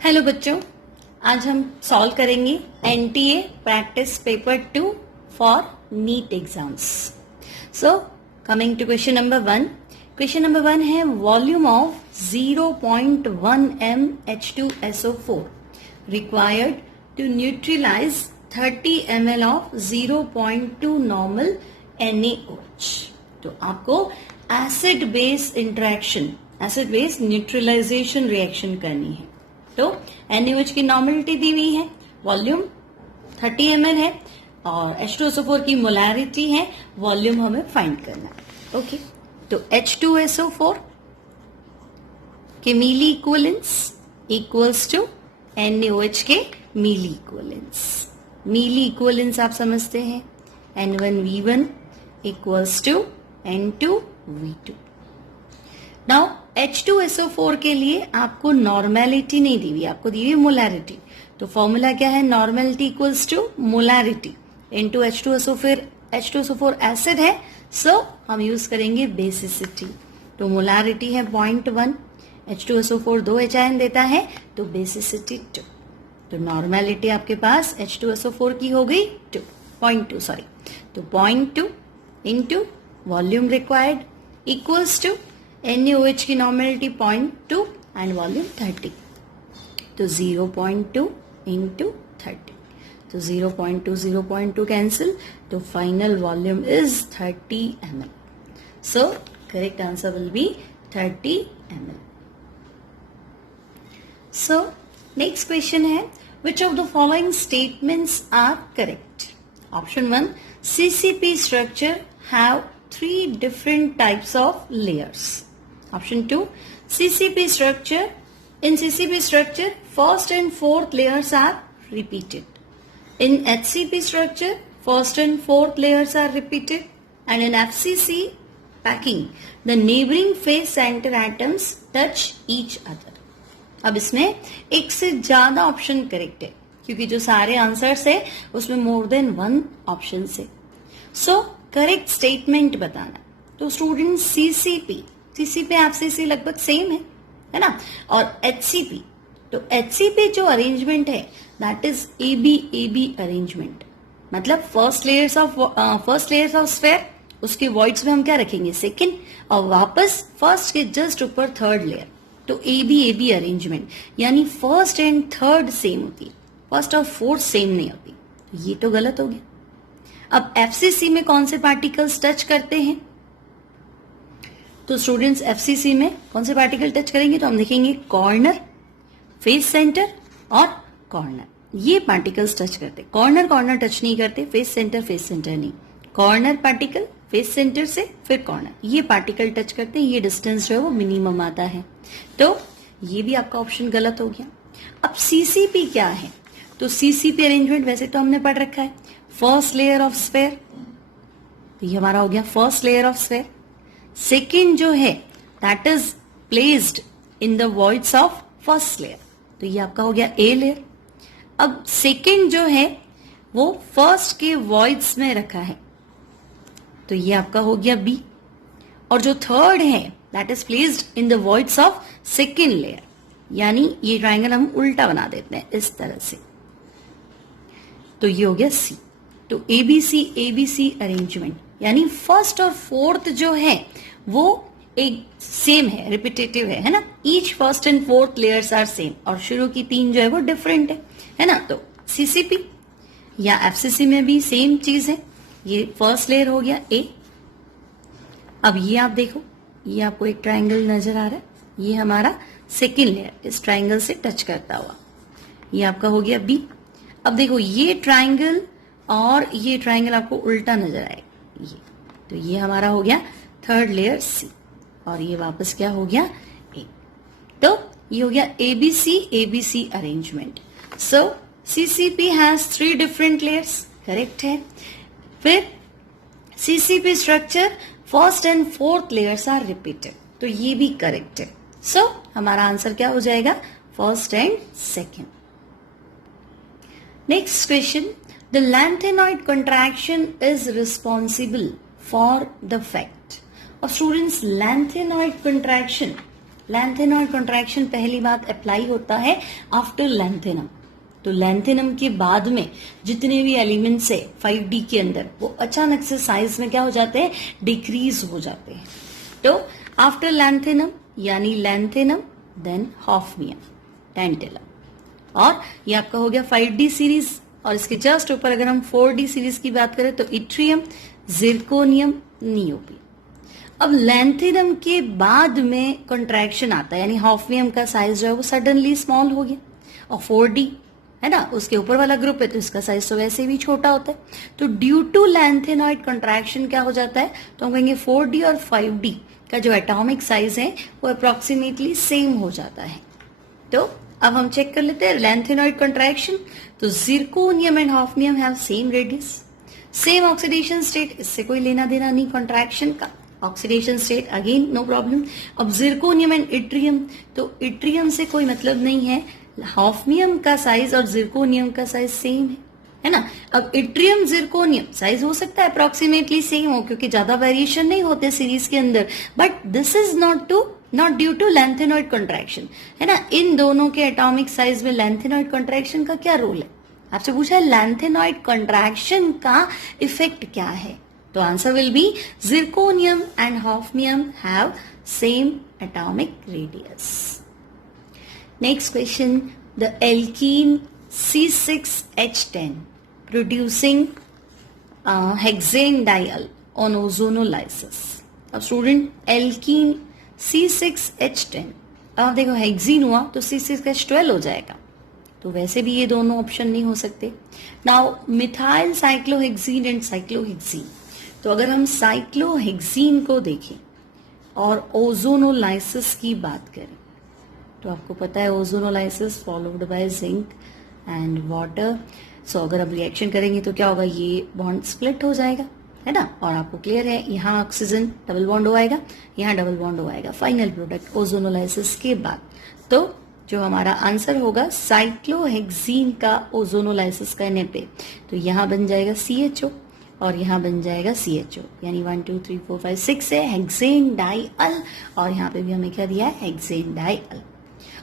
Hello बच्चों, आज हम सॉल्व करेंगे NTA practice paper 2 for NEET exams. So coming to question number 1। Question number 1 है volume of 0.1 m H2SO4 required to neutralise 30 ml of 0.2 normal NaOH। तो आपको acid base interaction, acid base neutralisation reaction करनी है। तो NaOH की normality दी हुई है, volume 30 ml है और H2SO4 की मोलैरिटी है, वॉल्यूम हमें फाइंड करना है। ओके, तो H2SO4 के मिली इक्विवेलेंस इक्वल्स टू NaOH के मिली इक्विवेलेंस। मिली इक्विवेलेंस आप समझते हैं, N1V1 equals to N2V2। Now H2SO4 के लिए आपको नॉर्मेलिटी नहीं दी हुई, आपको दी हुई मोलैरिटी। तो फॉर्मूला क्या है? Normality equals to molarity into H2SO4 acid है, सो हम यूज करेंगे बेसिसिटी। तो मोलैरिटी है 0.1, H2SO4 2 H आयन देता है, तो बेसिसिटी 2। तो नॉर्मेलिटी आपके पास H2SO4 की हो गई 0.2 सॉरी, तो 0.2 into volume required equals to NaOH की नॉर्मेलिटी 0.2 एंड वॉल्यूम 30, तो 0.2 इंटू 30, तो 0.2 कैंसिल, तो final volume is 30 ml। So correct answer will be 30 ml। So next question है which of the following statements are correct? Option 1, CCP structure have 3 different types of layers. Option 2, CCP structure. In CCP structure, first and fourth layers are repeated. In HCP structure, first and fourth layers are repeated. And in FCC packing, the neighboring phase center atoms touch each other. अब इसमें एक से ज्यादा option correct है, क्योंकि जो सारे answers है उसमें मोर देन 1 ऑप्शन है। सो करेक्ट स्टेटमेंट बताना। तो स्टूडेंट CCP FCC लगभग सेम है ना, और HCP, तो HCP जो अरेंजमेंट है दैट इज AB अरेंजमेंट। मतलब फर्स्ट लेयर्स ऑफ स्फेयर, उसके वॉइड्स में हम क्या रखेंगे? सेकंड, और वापस फर्स्ट के जस्ट ऊपर थर्ड लेयर, तो AB अरेंजमेंट, यानी फर्स्ट एंड थर्ड सेम होती है, फर्स्ट और फोर्थ सेम नहीं होती। तो ये तो गलत हो गया। अब FCC में कौन से पार्टिकल्स टच करते हैं? तो स्टूडेंट्स FCC में कौन से पार्टिकल टच करेंगे? तो हम देखेंगे कॉर्नर, फेस सेंटर और कॉर्नर, ये पार्टिकल्स टच करते। कॉर्नर टच नहीं करते, फेस सेंटर नहीं। कॉर्नर पार्टिकल फेस सेंटर से फिर कॉर्नर, ये पार्टिकल टच करते हैं, ये डिस्टेंस जो है वो मिनिमम आता है। तो ये भी आपका ऑप्शन गलत हो गया। अब CCP क्या है? तो CCP अरेंजमेंट वैसे तो हमने पढ़ रखा है, फर्स्ट लेयर ऑफ स्फेयर, तो ये हमारा हो गया first layer of sphere. Second जो है that is placed in the voids of first layer, तो ये आपका हो गया A लेयर। अब सेकेंड जो है वो फर्स्ट के वॉइड्स में रखा है, तो ये आपका हो गया B। और जो थर्ड है that is placed in the voids of second layer, यानी ये ट्राइंगल हम उल्टा बना देते हैं इस तरह से, तो ये हो गया C। तो ABC अरेंजमेंट, यानी फर्स्ट और फोर्थ जो है वो एक सेम है, रिपीटेटिव है ना, each first and fourth layers are same, और शुरू की 3 जो है वो डिफरेंट है ना। तो CCP या FCC में भी सेम चीज है, ये फर्स्ट लेयर हो गया A। अब ये आप देखो, ये आपको एक ट्राइंगल नजर आ रहा है, ये हमारा सेकेंड लेयर इस ट्राइंगल से टच करता हुआ, ये आपका हो गया B। अब देखो ये ट्राइंगल और ये ट्राइंगल आपको उल्टा नजर आएगा, ये, तो ये हमारा हो गया थर्ड लेयर C, और ये वापस क्या हो गया A। तो ये हो गया ABC arrangement. So CCP has 3 different layers, correct है। फिर CCP structure first and fourth layers are repeated, तो ये भी करेक्ट है। सो हमारा आंसर क्या हो जाएगा? First and second. Next question, the lanthanoid contraction is responsible for the fact of students lanthanoid contraction lanthanoid contraction पहली बात अप्लाई होता है आफ्टर लैंथेनम। तो लैंथेनम के बाद में जितने भी एलिमेंट्स है 5D के अंदर वो अचानक से साइज में क्या हो जाते हैं, डिक्रीज हो जाते हैं। तो आफ्टर लैंथेनम यानी लैंथेनम देन हॉफनियम, टैंटेलम, और ये आपका हो गया 5D सीरीज। और इसके जस्ट ऊपर अगर हम 4D सीरीज की बात करें तो इट्रियम, जिरकोनियम, नियोबियम। अब लैंथेनम के बाद में कॉन्ट्रैक्शन आता है यानी हॉफनियम का साइज जो है वो सडनली स्मॉल हो गया, और 4D है ना उसके ऊपर वाला ग्रुप है तो इसका साइज तो वैसे भी छोटा होता है। तो ड्यू टू लैंथेनॉइड कॉन्ट्रैक्शन क्या हो जाता है, तो हम कहेंगे 4D और 5D का जो एटॉमिक साइज है वो अप्रोक्सीमेटली सेम हो जाता है। तो अब हम चेक कर लेते हैं लैंथेनॉइड कॉन्ट्रैक्शन। तो zirconium and hafnium have same radius, same oxidation state, इससे कोई लेना देना नहीं कॉन्ट्रैक्शन का। Oxidation state again no problem. अब जिरकोनियम एंड इट्रियम, तो इट्रियम से कोई मतलब नहीं है, हॉफनियम का साइज और जिरकोनियम का साइज सेम है ना। अब इट्रियम जिरकोनियम साइज हो सकता है अप्रोक्सीमेटली सेम हो क्योंकि ज्यादा वेरिएशन नहीं होते सीरीज के अंदर, but this is not due to lanthanoid contraction, है ना। इन दोनों के एटॉमिक साइज में लैंथेनॉइड कॉन्ट्रैक्शन का क्या रोल है, आपसे पूछा है लैंथेनॉइड कॉन्ट्रैक्शन का इफेक्ट क्या है, तो answer will B zirconium and hafnium have same atomic radius. Next question, the alkene C6H10 producing hexane diol on ozonolysis। अब स्टूडेंट एल्कीन C6H10, अब देखो हेक्सीन हुआ तो C6H12 हो जाएगा, तो वैसे भी ये दोनों ऑप्शन नहीं हो सकते। Now methyl cyclohexene and cyclohexene, तो अगर हम साइक्लोहेक्सीन को देखें और ओजोनोलाइसिस की बात करें तो आपको पता है ozonolysis followed by zinc and water. So अगर अब रिएक्शन करेंगे तो क्या होगा, ये बॉन्ड स्प्लिट हो जाएगा, है ना। और आपको क्लियर है यहाँ ऑक्सीजन डबल बॉन्ड हो आएगा, यहाँ डबल बॉन्ड हो आएगा फाइनल प्रोडक्ट ओजोनोलाइसिस के बाद। तो जो हमारा आंसर होगा साइक्लोहेक्सीन का ओजोनोलाइसिस करने पे, तो यहाँ बन जाएगा CHO और यहाँ बन जाएगा CHO, यानी 1 2 3 4 5 6 है हेक्सेन डाइअल, और यहाँ पे भी हमें क्या दिया है, हेक्सेन डाइअल।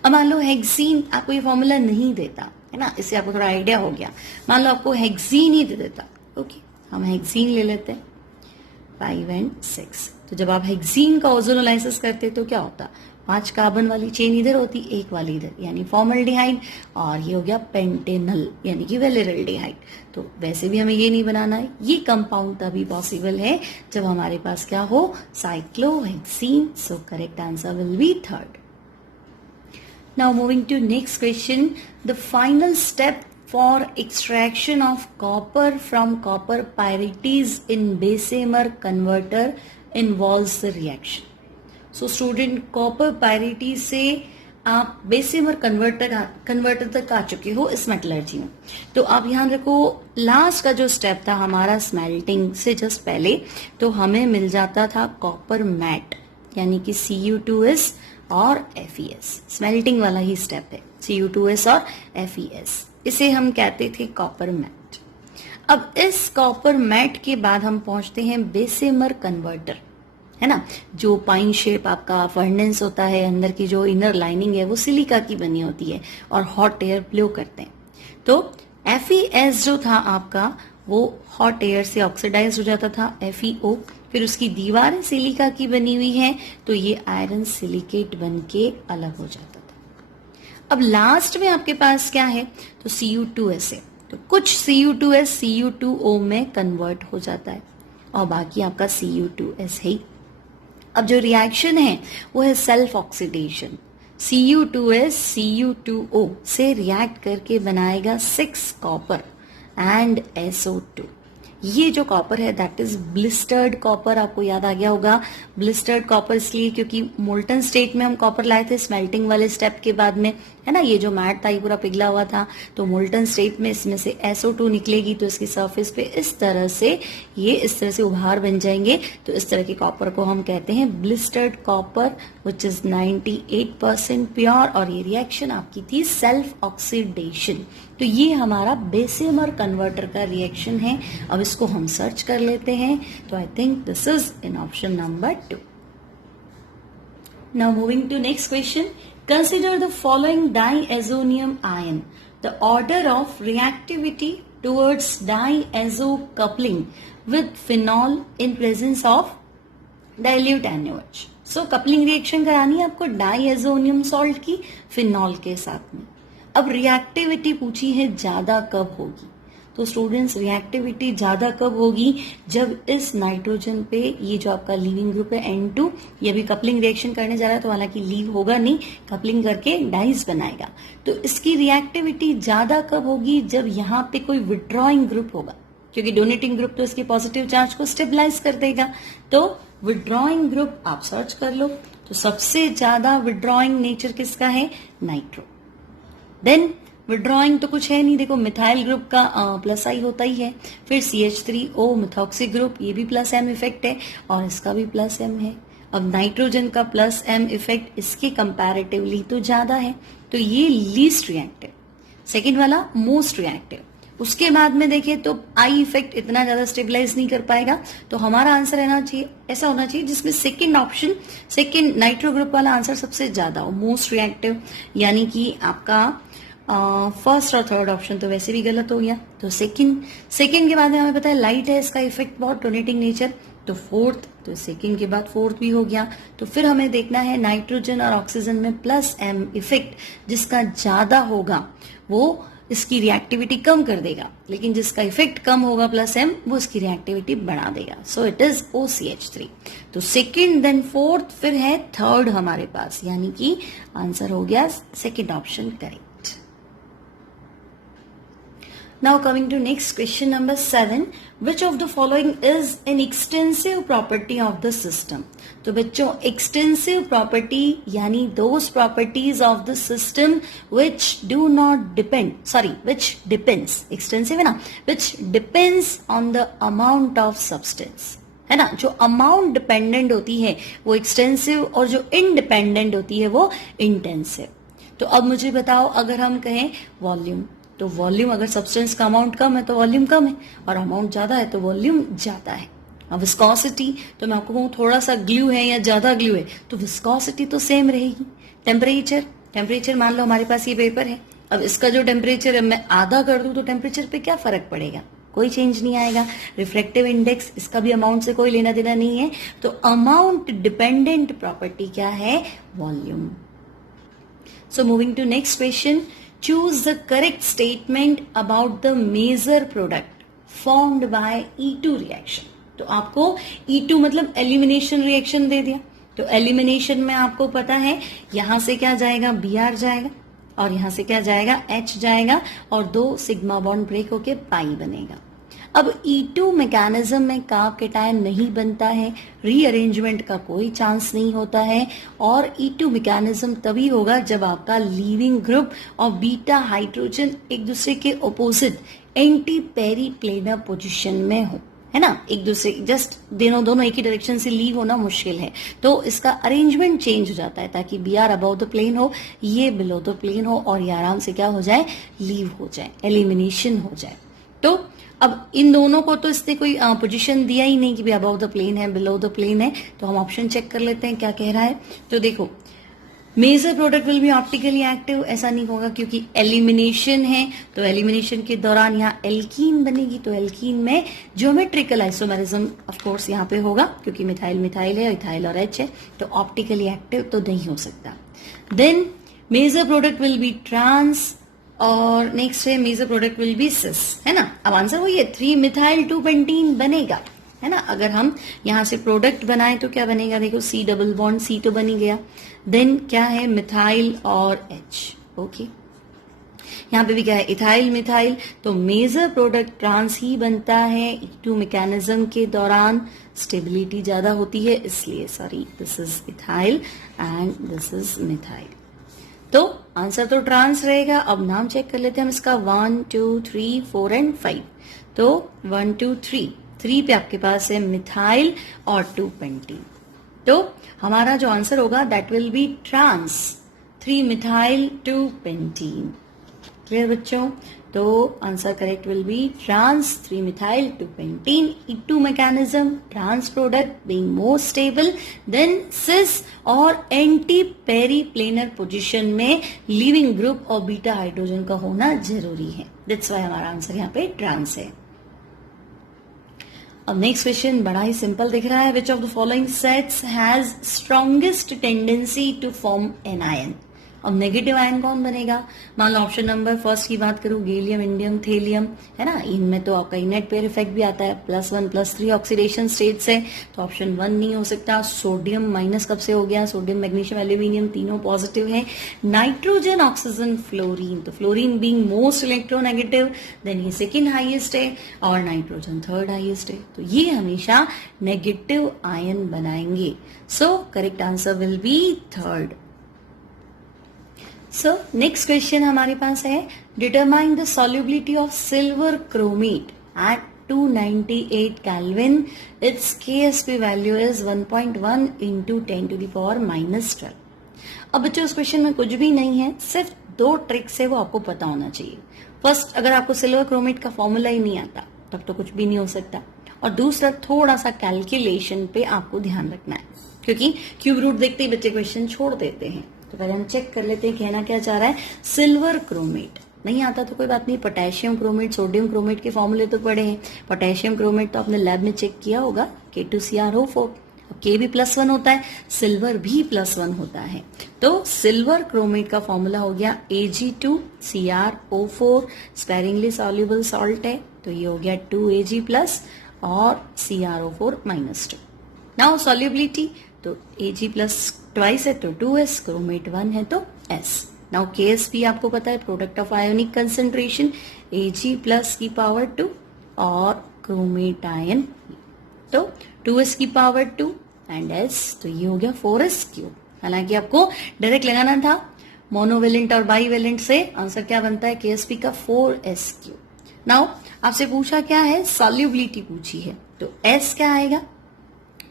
अब मान लो हेक्सीन आपको ये फॉर्मूला नहीं देता, है ना, इससे आपको थोड़ा आइडिया हो गया। मान लो आपको हेक्सीन ही दे देता, ओके हम हेक्सीन ले लेते हैं 5 and 6। तो जब आप हेक्सीन का ओजोनोलाइसिस करते तो क्या होता, 5 कार्बन वाली चेन इधर होती, 1 वाली इधर, यानी फॉर्मल्डिहाइड, और ये हो गया पेंटेनल यानी कि वेलेरल्डिहाइड। तो वैसे भी हमें ये नहीं बनाना है, ये कंपाउंड तभी पॉसिबल है जब हमारे पास क्या हो, cyclohexene. So correct answer will B 3rd। Now moving to next question, the final step for extraction of copper from copper pyrites in Bessemer converter involves the reaction। So student copper pyrites से आप Bessemer converter तक आ चुके हो इस metallurgy में। तो आप ध्यान रखो लास्ट का जो स्टेप था हमारा स्मेल्टिंग से जस्ट पहले, तो हमें मिल जाता था कॉपर मैट यानी कि Cu2s और FeS, स्मेल्टिंग वाला ही स्टेप है Cu2s और FeS, इसे हम कहते थे कॉपर मैट। अब इस कॉपर मैट के बाद हम पहुंचते हैं बेसेमर कन्वर्टर, है ना, जो पाइन शेप आपका फर्नेस होता है, अंदर की जो इनर लाइनिंग है वो सिलिका की बनी होती है और हॉट एयर ब्लो करते हैं। तो FeS जो था आपका वो हॉट एयर से ऑक्सीडाइज हो जाता था FeO, फिर उसकी दीवार सिलिका की बनी हुई है तो ये आयरन सिलिकेट बन के अलग हो जाता था। अब लास्ट में आपके पास क्या है, तो Cu2s है, तो कुछ Cu2s Cu2O में कन्वर्ट हो जाता है और बाकी आपका Cu2s है। अब जो रिएक्शन है वो है सेल्फ ऑक्सीडेशन, Cu2s Cu2O से रिएक्ट करके बनाएगा 6 कॉपर एंड SO2। ये जो कॉपर है दैट इज ब्लिस्टर्ड कॉपर, आपको याद आ गया होगा। ब्लिस्टर्ड कॉपर इसलिए क्योंकि मोल्टन स्टेट में हम कॉपर लाए थे स्मेल्टिंग वाले स्टेप के बाद में, है ना, ये जो मैट था ये पूरा पिघला हुआ था, तो मोल्टन स्टेट में इसमें से SO2 निकलेगी तो इसकी सरफेस पे इस तरह से उभार बन जाएंगे। तो इस तरह के कॉपर को हम कहते हैं blistered copper which is 98% pure, और ये रिएक्शन आपकी थी सेल्फ ऑक्सीडेशन। तो ये हमारा बेसेमर कन्वर्टर का रिएक्शन है। अब इसको हम सर्च कर लेते हैं, तो I think this is in option number 2। Now moving to next question. Consider the following diazonium ion. The order of reactivity towards diazo coupling with phenol in presence of dilute NaOH. So coupling reaction करानी है आपको diazonium salt की phenol के साथ में. अब reactivity पूछी है ज्यादा कब होगी. तो स्टूडेंट्स रिएक्टिविटी ज्यादा कब होगी, जब इस नाइट्रोजन पे ये जो आपका लीविंग ग्रुप है N2 ये भी कपलिंग रिएक्शन करने जा रहा है, तो हालांकि लीव होगा नहीं, कपलिंग करके डाइज बनाएगा. तो इसकी रिएक्टिविटी ज्यादा कब होगी, जब यहाँ पे कोई विड्रॉइंग ग्रुप होगा, क्योंकि डोनेटिंग ग्रुप तो इसके पॉजिटिव चार्ज को स्टेबलाइज कर देगा. तो विड्रॉइंग ग्रुप आप सर्च कर लो. तो सबसे ज्यादा विड्रॉइंग नेचर किसका है, नाइट्रो. देन विड्रॉइंग तो कुछ है नहीं, देखो मिथाइल ग्रुप का प्लस आई होता ही है. फिर CH3O मिथॉक्सी ग्रुप, ये भी प्लस M इफेक्ट है और इसका भी प्लस M है. अब नाइट्रोजन का प्लस M इफेक्ट इसके कंपैरेटिवली तो ज्यादा है, तो ये लीस्ट रिएक्टिव. सेकेंड वाला मोस्ट रिएक्टिव. उसके बाद में देखें तो आई इफेक्ट इतना ज्यादा स्टेबलाइज नहीं कर पाएगा. तो हमारा आंसर रहना चाहिए, ऐसा होना चाहिए जिसमें second option, second nitro group वाला आंसर सबसे ज्यादा हो, मोस्ट रिएक्टिव. यानी कि आपका फर्स्ट और थर्ड ऑप्शन तो वैसे भी गलत हो गया. तो सेकेंड के बाद में हमें पता है लाइट है, इसका इफेक्ट बहुत डोनेटिंग नेचर. तो फोर्थ, तो सेकेंड के बाद फोर्थ भी हो गया. तो फिर हमें देखना है नाइट्रोजन और ऑक्सीजन में प्लस M इफेक्ट जिसका ज्यादा होगा वो इसकी रिएक्टिविटी कम कर देगा, लेकिन जिसका इफेक्ट कम होगा प्लस M वो इसकी रिएक्टिविटी बढ़ा देगा. So it is OCH3. तो सेकेंड देन फोर्थ फिर है थर्ड हमारे पास, यानी कि आंसर हो गया second option correct. Now coming to next question number 7. Which of the following is an extensive property of the system? तो बच्चों extensive property यानी those properties of the system which do not depend, which depends, extensive है ना, which depends on the amount of substance, है ना. जो amount dependent होती है वो एक्सटेंसिव और जो इनडिपेंडेंट होती है वो इंटेंसिव. तो अब मुझे बताओ, अगर हम कहें वॉल्यूम, तो वॉल्यूम अगर सब्सटेंस का अमाउंट कम है तो वॉल्यूम कम है, और अमाउंट ज्यादा है तो वॉल्यूम ज्यादा है. अब विस्कोसिटी, तो मैं आपको कहूँ थोड़ा सा ग्लू है या ज्यादा ग्लू है तो विस्कोसिटी तो सेम रहेगी. टेम्परेचर मान लो हमारे पास ये पेपर है, अब इसका जो टेम्परेचर है मैं आधा कर दूं तो टेम्परेचर पे क्या फर्क पड़ेगा, कोई चेंज नहीं आएगा. रिफ्रैक्टिव इंडेक्स, इसका भी अमाउंट से कोई लेना देना नहीं है. तो अमाउंट डिपेंडेंट प्रॉपर्टी क्या है, volume. So moving to next question. Choose the correct statement about the major product formed by E2 reaction. तो आपको E2 मतलब एलिमिनेशन रिएक्शन दे दिया. तो एलिमिनेशन में आपको पता है यहां से क्या जाएगा, Br जाएगा, और यहां से क्या जाएगा, H जाएगा, और 2 सिग्मा बॉन्ड ब्रेक होके पाई बनेगा. अब E2 मैकेनिज्म में कार्ब कैटायन नहीं बनता है, रीअरेंजमेंट का कोई चांस नहीं होता है, और E2 मैकेनिज्म तभी होगा जब आपका लीविंग ग्रुप और बीटा हाइड्रोजन एक दूसरे के ऑपोजिट एंटी पेरीप्लेनर पोजीशन में हो, है ना. एक दूसरे जस्ट दोनों एक ही डायरेक्शन से लीव होना मुश्किल है, तो इसका अरेंजमेंट चेंज हो जाता है ताकि Br अबव द प्लेन हो, ये बिलो द प्लेन हो, और ये आराम से क्या हो जाए, लीव हो जाए, एलिमिनेशन हो जाए. तो अब इन दोनों को तो इसने कोई पोजीशन दिया ही नहीं कि अबव द प्लेन है, बिलो द प्लेन है. तो हम ऑप्शन चेक कर लेते हैं क्या कह रहा है. तो देखो, major product will be optically active, ऐसा नहीं होगा क्योंकि एलिमिनेशन है. तो एलिमिनेशन के दौरान यहाँ एल्कीन बनेगी, तो एल्कीन में ज्योमेट्रिकल आइसोमेरिज्म ऑफ कोर्स यहाँ पे होगा क्योंकि मिथाइल है, इथाइल और H है, तो ऑप्टिकली एक्टिव तो नहीं हो सकता. Then major product will be trans, और नेक्स्ट है major product will be cis, है ना. अब आंसर वही है, 3 मिथाइल 2 पेंटीन बनेगा, है ना. अगर हम यहां से प्रोडक्ट बनाए तो क्या बनेगा, देखो C डबल बॉन्ड C तो बन ही गया. देन क्या है, मिथाइल और H. ओके, यहाँ पे भी क्या है, इथाइल मिथाइल. तो मेजर प्रोडक्ट ट्रांस ही बनता है E2 मैकेनिज्म के दौरान. स्टेबिलिटी ज्यादा होती है इसलिए, sorry, this is ethyl and this is methyl. तो आंसर तो ट्रांस रहेगा. अब नाम चेक कर लेते हैं हम इसका, 1 2 3 4 एंड 5. तो 1 2 3 पे आपके पास है मिथाइल और 2 पेंटीन. तो हमारा जो आंसर होगा that will be trans, 3 methyl 2 pentene. Clear बच्चों? तो answer correct will be trans 3 methyl 2 pentene E2 mechanism, trans product being more stable than cis और एंटी पेरीप्लेनर पोजीशन में लीविंग ग्रुप और बीटा हाइड्रोजन का होना जरूरी है। दैट्स व्हाई हमारा आंसर यहाँ पे ट्रांस है। अब नेक्स्ट क्वेश्चन बड़ा ही सिंपल दिख रहा है। Which of the following sets has strongest tendency to form an ion? अब नेगेटिव आयन कौन बनेगा? मान लो ऑप्शन नंबर फर्स्ट की बात करूं, गैलियम, इंडियम, थेलियम, है ना, इनमें तो आपका नेट पेयर इफेक्ट भी आता है, +1 +3 ऑक्सीडेशन स्टेट्स है, तो ऑप्शन 1 नहीं हो सकता। सोडियम माइनस कब से हो गया? सोडियम, मैग्नीशियम, एल्यूमिनियम तीनों पॉजिटिव है। नाइट्रोजन, ऑक्सीजन, फ्लोरीन, तो fluorine being most electronegative, then ये सेकेंड हाईएस्ट है और नाइट्रोजन थर्ड हाईएस्ट है, तो ये हमेशा नेगेटिव आयन बनाएंगे। So correct answer will be third. So next question हमारे पास है, determine the solubility of silver chromate at 298 Kelvin. Its KSP value is 1.1 into 10 to the power -12. अब बच्चों उस क्वेश्चन में कुछ भी नहीं है, सिर्फ 2 ट्रिक्स है वो आपको पता होना चाहिए। फर्स्ट, अगर आपको सिल्वर क्रोमेट का फॉर्मूला ही नहीं आता तब तो कुछ भी नहीं हो सकता, और दूसरा थोड़ा सा कैलकुलेशन पे आपको ध्यान रखना है, क्योंकि क्यूब रूट देखते ही बच्चे क्वेश्चन छोड़ देते हैं। तो पहले हम चेक कर लेते हैं कहना क्या चाह रहा है। सिल्वर क्रोमेट नहीं आता तो कोई बात नहीं, पोटेशियम क्रोमेट, सोडियम क्रोमेट के फॉर्मूले तो पढ़े हैं। पोटेशियम क्रोमेट तो आपने लैब में चेक किया होगा, K2CrO4, K भी +1 होता है, सिल्वर भी +1 होता है। तो सिल्वर क्रोमेट का फॉर्मूला हो गया Ag2CrO4, स्पेरिंगली सॉल्युबल सॉल्ट है, तो ये हो गया 2Ag प्लस और CrO4 -2। नाउ सॉल्युबिलिटी, तो Ag प्लस ट्वाइस है तो 2s, क्रोमेट 1 है तो s। नाउ KSP आपको पता है, product of ionic concentration, Ag plus की पावर 2 और क्रोमेट आयन, तो 2s की पावर 2 एंड s, तो ये हो गया 4s क्यूब। हालांकि आपको डायरेक्ट लगाना था, मोनोवेलेंट और बाईवेलेंट से आंसर क्या बनता है KSP का 4s क्यूब। नाउ आपसे पूछा क्या है, सॉल्युबिलिटी पूछी है, तो s क्या आएगा?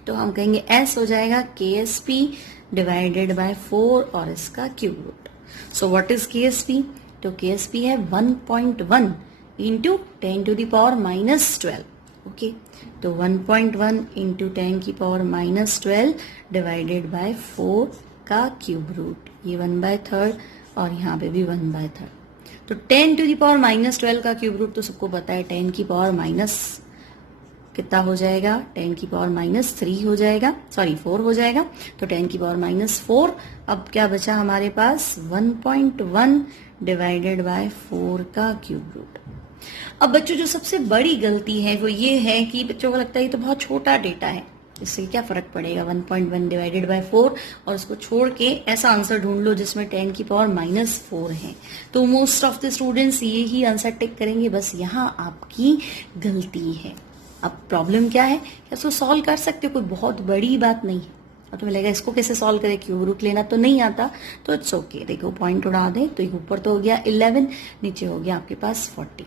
तो हम कहेंगे s हो जाएगा KSP डिवाइडेड बाय 4 और इसका cube root. So what is KSP? तो KSP है 1.1 into 10 to the power -12। Okay, तो 1.1 इंटू 10 की पावर -12 डिवाइडेड बाय 4 का क्यूब रूट, ये 1/3 और यहाँ पे भी 1/3। तो 10 टू द पावर -12 का क्यूब रूट तो सबको पता है 10 की पावर माइनस कितना हो जाएगा, 10 की पावर -3 हो जाएगा, सॉरी 4 हो जाएगा, तो 10 की पावर -4। अब क्या बचा हमारे पास, 1.1 डिवाइडेड बाय 4 का क्यूब रूट। अब बच्चों जो सबसे बड़ी गलती है वो ये है कि बच्चों को लगता है ये तो बहुत छोटा डेटा है, इससे क्या फर्क पड़ेगा 1.1 डिवाइडेड बाय 4, और उसको छोड़ के ऐसा आंसर ढूंढ लो जिसमें 10 की पावर -4 है। तो मोस्ट ऑफ द स्टूडेंट्स ये ही आंसर टिक करेंगे, बस यहाँ आपकी गलती है। अब प्रॉब्लम क्या है कि उसको सॉल्व कर सकते हो, कोई बहुत बड़ी बात नहीं है। और तुम्हें लगेगा इसको कैसे सॉल्व करें, क्यूब रूट लेना तो नहीं आता, तो इट्स ओके। देखो पॉइंट उड़ा दे, तो एक ऊपर तो हो गया 11, नीचे हो गया आपके पास 40।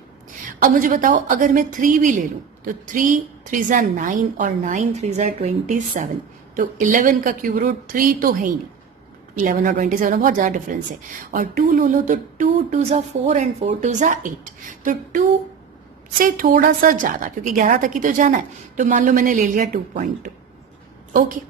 अब मुझे बताओ अगर मैं 3 भी ले लूं, तो 3 3 9 और 9 3 27, तो 11 का क्यूब रूट 3 तो है ही नहीं, 11 और 27 में बहुत ज्यादा डिफरेंस है। और 2 लो लो तो 2 2 4 एंड 4 2 8, तो 2 से थोड़ा सा ज्यादा, क्योंकि 11 तक ही तो जाना है, तो मान लो मैंने ले लिया 2.2, ओके,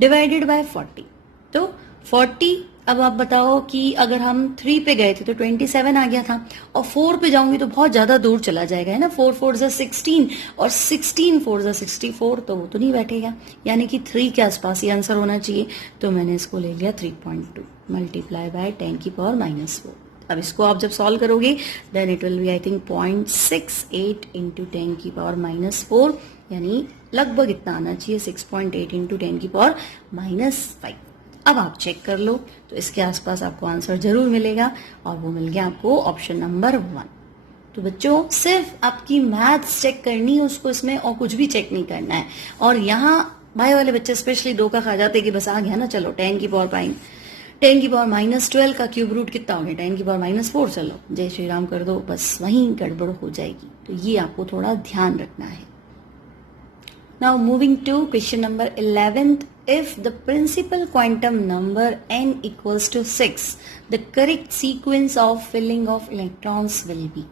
डिवाइडेड बाय 40, तो 40। अब आप बताओ कि अगर हम 3 पे गए थे तो 27 आ गया था, और 4 पे जाऊंगी तो बहुत ज्यादा दूर चला जाएगा, है ना, 4 4 16 और 16 4 64, तो वो तो नहीं बैठेगा, यानी कि 3 के आसपास ही आंसर होना चाहिए। तो मैंने इसको ले लिया 3.2 मल्टीप्लाई बाय 10 की पावर -4। अब इसको आप जब सॉल्व करोगे then it will be I think 0.68 into 10 की पावर -4, यानी लगभग इतना आना चाहिए 6.8 इंटू 10 की पावर -5। अब आप चेक कर लो, तो इसके आसपास आपको आंसर जरूर मिलेगा, और वो मिल गया आपको ऑप्शन नंबर 1। तो बच्चों सिर्फ आपकी मैथ्स चेक करनी है उसको, इसमें और कुछ भी चेक नहीं करना है। और यहाँ भाई वाले बच्चे स्पेशली 2 का खा जाते कि बस आ गया ना, चलो 10 की पावर -12 का क्यूब रूट कितना हो गया, 10 की पावर -4, चलो जय श्री राम कर दो, बस वहीं गड़बड़ हो जाएगी। तो ये आपको थोड़ा ध्यान रखना है। Now moving to question number 11th. If the principal quantum number n equals to 6, the correct sequence of filling of electrons will be.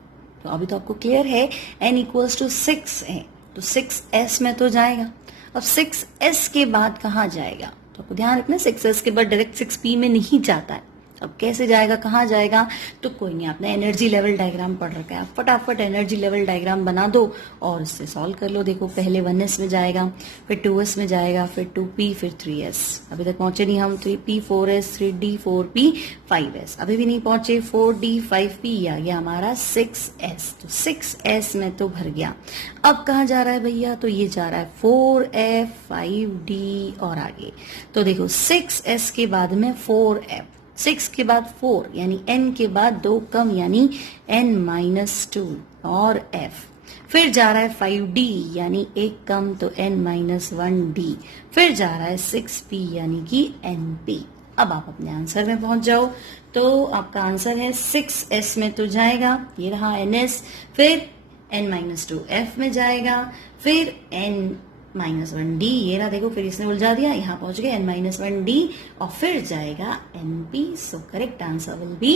तो अभी तो आपको क्लियर है n equals to 6 है, तो 6s में तो जाएगा. अब 6s के बाद कहाँ जाएगा? तो आपको ध्यान रखना 6s के बाद डायरेक्ट 6p में नहीं जाता है. अब कैसे जाएगा, कहाँ जाएगा? तो कोई नहीं, आपने एनर्जी लेवल डायग्राम पढ़ रखा है, आप फटाफट एनर्जी लेवल डायग्राम बना दो और उससे सॉल्व कर लो. देखो पहले 1s में जाएगा, फिर 2s में जाएगा, फिर 2p, फिर 3s. अभी तक पहुंचे नहीं हम. 3p 4s, 3d 4p 5s. अभी भी नहीं पहुंचे. 4d 5p आ गया हमारा 6s. तो 6s में तो भर गया. अब कहाँ जा रहा है भैया? तो ये जा रहा है 4f 5d और आगे. तो देखो 6s के बाद में 4f, 6 के बाद 4 यानी n के बाद 2 कम यानी n-2 और f. फिर जा रहा है 5d यानी 1 कम तो n-1d. फिर जा रहा है 6p यानी कि np. अब आप अपने आंसर में पहुंच जाओ. तो आपका आंसर है 6s में तो जाएगा, ये रहा ns. फिर n-2f में जाएगा, फिर n-1d, ये रहा देखो, फिर इसने उलझा दिया, यहाँ पहुंच गए n-1d और फिर जाएगा np. So correct answer will B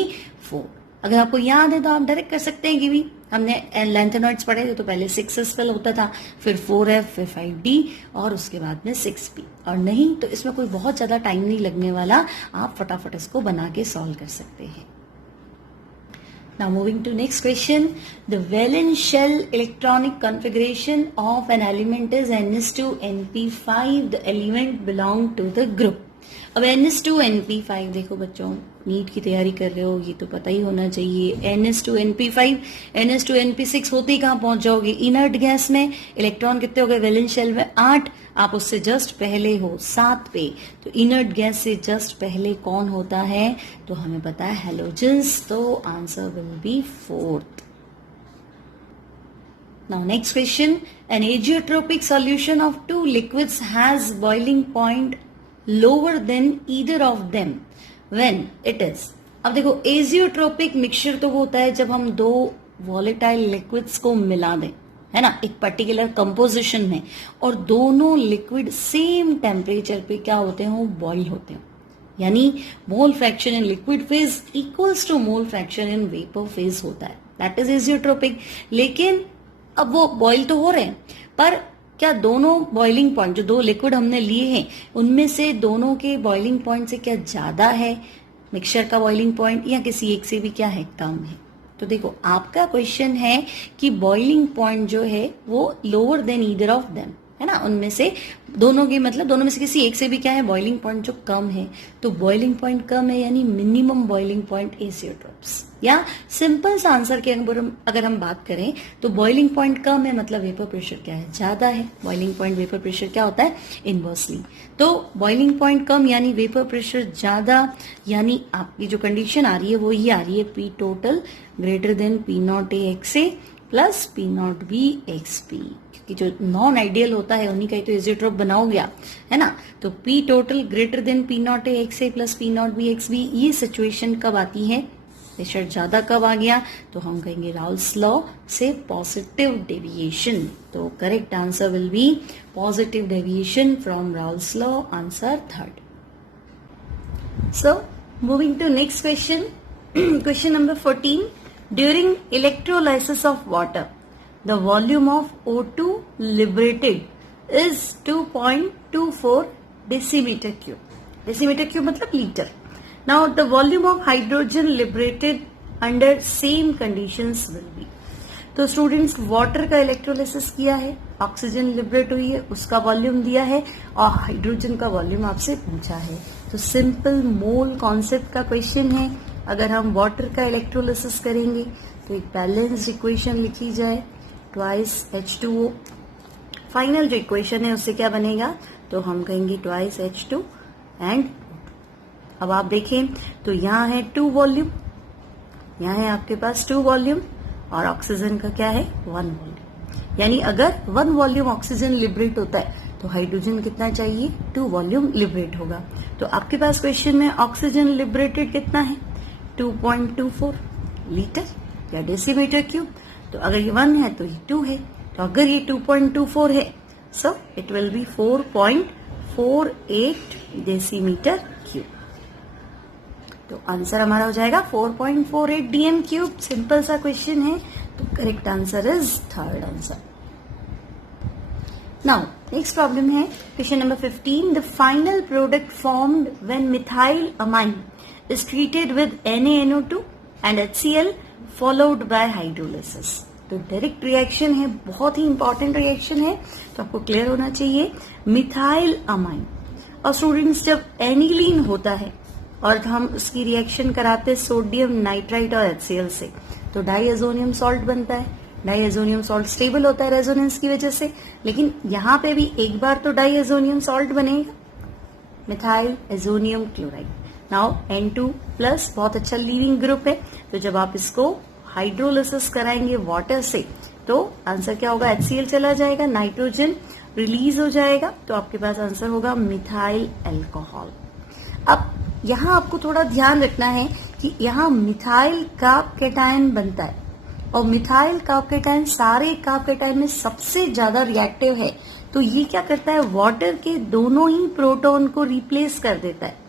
4. अगर आपको याद है तो आप डायरेक्ट कर सकते हैं कि भी हमने लेंथेनॉइड्स पढ़े थे तो पहले 6s होता था, फिर 4f, फिर 5d और उसके बाद में 6p. और नहीं तो इसमें कोई बहुत ज्यादा टाइम नहीं लगने वाला, आप फटाफट इसको बना के सॉल्व कर सकते हैं. Now moving to next question. The valence shell electronic configuration of an element is ns2 np5. The element belong to the group. अब ns2 np5 देखो बच्चों, नीट की तैयारी कर रहे हो, ये तो पता ही होना चाहिए. ns2 np5, ns2 np6 होते ही कहाँ पहुंच जाओगे? इनर्ट गैस में. इलेक्ट्रॉन कितने हो गए वैलेंस शेल में? 8. आप उससे जस्ट पहले हो 7 पे. तो इनर्ट गैस से जस्ट पहले कौन होता है? तो हमें पता है हेलोजन्स. तो answer will B 4th. Now next question. An azeotropic solution of two liquids has boiling point lower than either of them when it is. अब देखो एजियोट्रोपिक मिक्सचर तो वो होता है जब हम दो वॉलेटाइल लिक्विड्स को मिला दें, है ना, एक पर्टिकुलर कंपोजिशन में, और दोनों लिक्विड सेम टेम्परेचर पे क्या होते हैं? बॉइल होते हैं. यानी mole fraction in liquid phase equals to mole fraction in vapour phase होता है. That is azeotropic. लेकिन अब वो बॉइल तो हो रहे हैं, पर क्या दोनों बॉइलिंग पॉइंट, जो दो लिक्विड हमने लिए हैं, उनमें से दोनों के बॉइलिंग पॉइंट से क्या ज्यादा है मिक्सचर का बॉइलिंग पॉइंट, या किसी एक से भी क्या है कम है? तो देखो आपका क्वेश्चन है कि बॉइलिंग पॉइंट जो है वो lower than either of them, है ना, उनमें से दोनों के, मतलब दोनों में से किसी एक से भी क्या है बॉइलिंग पॉइंट जो कम है. तो बॉइलिंग पॉइंट कम है यानी मिनिमम बॉइलिंग पॉइंट एजियोट्रोप्स. या सिंपल सा आंसर के अगर हम बात करें तो बॉइलिंग पॉइंट कम है मतलब वेपर प्रेशर क्या है? ज्यादा है. बॉइलिंग पॉइंट वेपर प्रेशर क्या होता है? इनवर्सली. तो बॉइलिंग पॉइंट कम यानी वेपर प्रेशर ज्यादा, यानी आपकी जो कंडीशन आ रही है वो ये आ रही है P total greater than P naught A X A plus P naught B x P. कि जो नॉन आइडियल होता है उन्हीं का ही तो एजियोट्रोप बना हो गया, है ना. तो P total greater than P naught A X A plus P naught B X B. ये सिचुएशन कब आती है? प्रेशर ज्यादा कब आ गया? तो हम कहेंगे राउल्स लॉ से पॉजिटिव डेविएशन. तो correct answer will be positive deviation from Raoult's law. Answer 3rd. So moving to next question. Question number 14. During electrolysis of water, the volume of O2 liberated is 2.24 decimeter cube. Decimeter cube मतलब litre. Now the volume of hydrogen liberated under same conditions will be. तो students water का electrolysis किया है, oxygen liberate हुई है, उसका volume दिया है और हाइड्रोजन का वॉल्यूम आपसे पूछा है. तो सिंपल मोल कॉन्सेप्ट का क्वेश्चन है. अगर हम वाटर का इलेक्ट्रोलाइसिस करेंगे तो एक बैलेंस्ड इक्वेशन लिखी जाए, ट्वाइस H2O. फाइनल जो इक्वेशन है उससे क्या बनेगा? तो हम कहेंगे ट्वाइस H2 एंड. अब आप देखें तो यहाँ है 2 वॉल्यूम, यहाँ है आपके पास 2 वॉल्यूम और ऑक्सीजन का क्या है 1 वॉल्यूम. यानी अगर 1 वॉल्यूम ऑक्सीजन लिबरेट होता है तो हाइड्रोजन कितना चाहिए? 2 वॉल्यूम लिबरेट होगा. तो आपके पास क्वेश्चन में ऑक्सीजन लिबरेटेड कितना है? 2.24 लीटर या डेसीमीटर क्यूब. तो अगर ये 1 है तो ये 2 है. तो अगर ये 2.24 है, So it will be 4.48 decimetre cube. तो आंसर हमारा हो जाएगा 4.48 डीएम क्यूब। सिंपल सा क्वेश्चन है, तो correct answer is third answer. Now next problem है question number 15। The final product formed when methyl amine is treated with NaNO2 and HCl followed by hydrolysis. तो direct reaction है, बहुत ही important reaction है, तो आपको clear होना चाहिए। Methyl amine और स्टूडेंट्स जब एनिलीन होता है और हम उसकी रिएक्शन कराते हैं सोडियम नाइट्राइट और HCl से, तो डाईएजोनियम सॉल्ट बनता है। डाईएजोनियम सॉल्ट स्टेबल होता है रेजोनेंस की वजह से, लेकिन यहाँ पे भी एक बार तो डाईएजोनियम सॉल्ट बनेगा, methyl azonium chloride. Now N2 plus बहुत अच्छा लीविंग ग्रुप है, तो जब आप इसको हाइड्रोलिसिस कराएंगे वाटर से, तो आंसर क्या होगा, HCl चला जाएगा, नाइट्रोजन रिलीज हो जाएगा, तो आपके पास आंसर होगा मिथाइल अल्कोहल। अब यहाँ आपको थोड़ा ध्यान रखना है कि यहाँ मिथाइल कार्ब कैटायन बनता है, और मिथाइल कार्ब कैटायन सारे कार्ब कैटायन में सबसे ज्यादा रिएक्टिव है। तो ये क्या करता है, वाटर के दोनों ही प्रोटॉन को रिप्लेस कर देता है।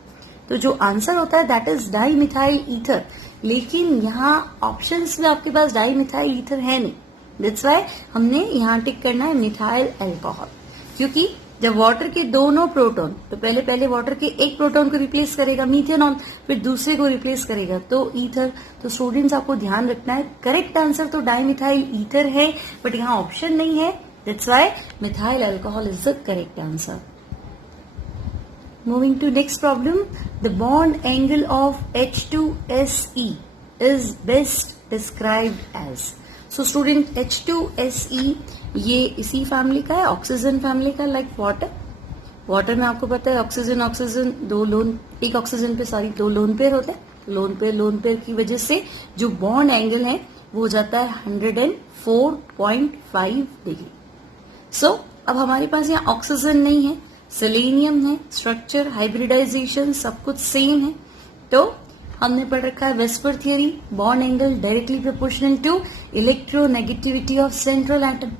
तो जो आंसर होता है that is di methyl ether, लेकिन यहाँ ऑप्शंस में आपके पास डाई मिथाइल ईथर है नहीं। दैट्स वाई हमने यहाँ टिक करना है मिथाइल अल्कोहल, क्योंकि जब वाटर के दोनों प्रोटॉन, तो पहले वाटर के एक प्रोटॉन को रिप्लेस करेगा मीथेनॉल, फिर दूसरे को रिप्लेस करेगा तो ईथर। तो स्टूडेंट्स आपको ध्यान रखना है, करेक्ट आंसर तो डाईमिथाइल ईथर है, बट यहाँ ऑप्शन नहीं है, that's why methyl alcohol is the correct answer. Moving to next problem, the bond angle of H2SE is best described as. So student H2SE ये इसी फैमिली का है, oxygen family का, like water. Water में आपको पता है ऑक्सीजन दो लोन, एक ऑक्सीजन पे सॉरी 2 लोन पेयर होते हैं। लोन पेयर की वजह से जो बॉन्ड एंगल है वो हो जाता है 104.5 डिग्री। सो अब हमारे पास यहाँ ऑक्सीजन नहीं है, सेलेनियम है, स्ट्रक्चर हाइब्रिडाइजेशन सब कुछ सेम है। तो हमने पढ़ रखा है VSEPR theory, bond angle directly proportional to electronegativity of central atom.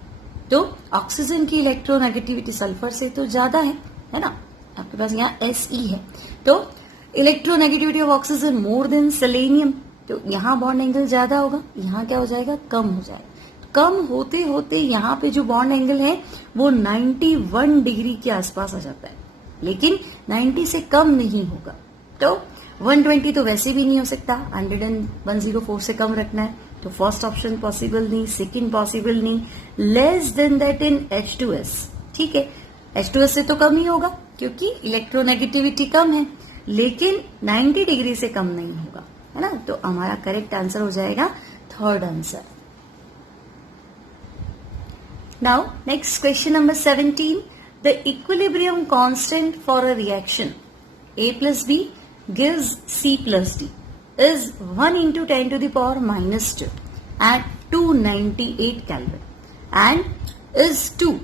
तो ऑक्सीजन की इलेक्ट्रोनेगेटिविटी सल्फर से तो ज्यादा है ना, आपके पास यहाँ Se है, तो electronegativity of oxygen more than selenium, तो यहाँ बॉन्ड एंगल ज्यादा होगा, यहाँ क्या हो जाएगा, कम हो जाएगा। कम होते होते यहाँ पे जो बॉन्ड एंगल है वो 91 डिग्री के आसपास आ जाता है, लेकिन 90 से कम नहीं होगा। तो 120 तो वैसे भी नहीं हो सकता, 104 से कम रखना है, तो फर्स्ट ऑप्शन पॉसिबल नहीं, सेकंड पॉसिबल नहीं, less than that in H2S। ठीक है, H2S से तो कम ही होगा क्योंकि इलेक्ट्रोनेगेटिविटी कम है, लेकिन 90 डिग्री से कम नहीं होगा, है ना। तो हमारा करेक्ट आंसर हो जाएगा third answer. Now, next question number 17. The equilibrium constant for a reaction A plus B gives C plus D is 1 into 10 to the power minus 2 at 298 Kelvin and is 2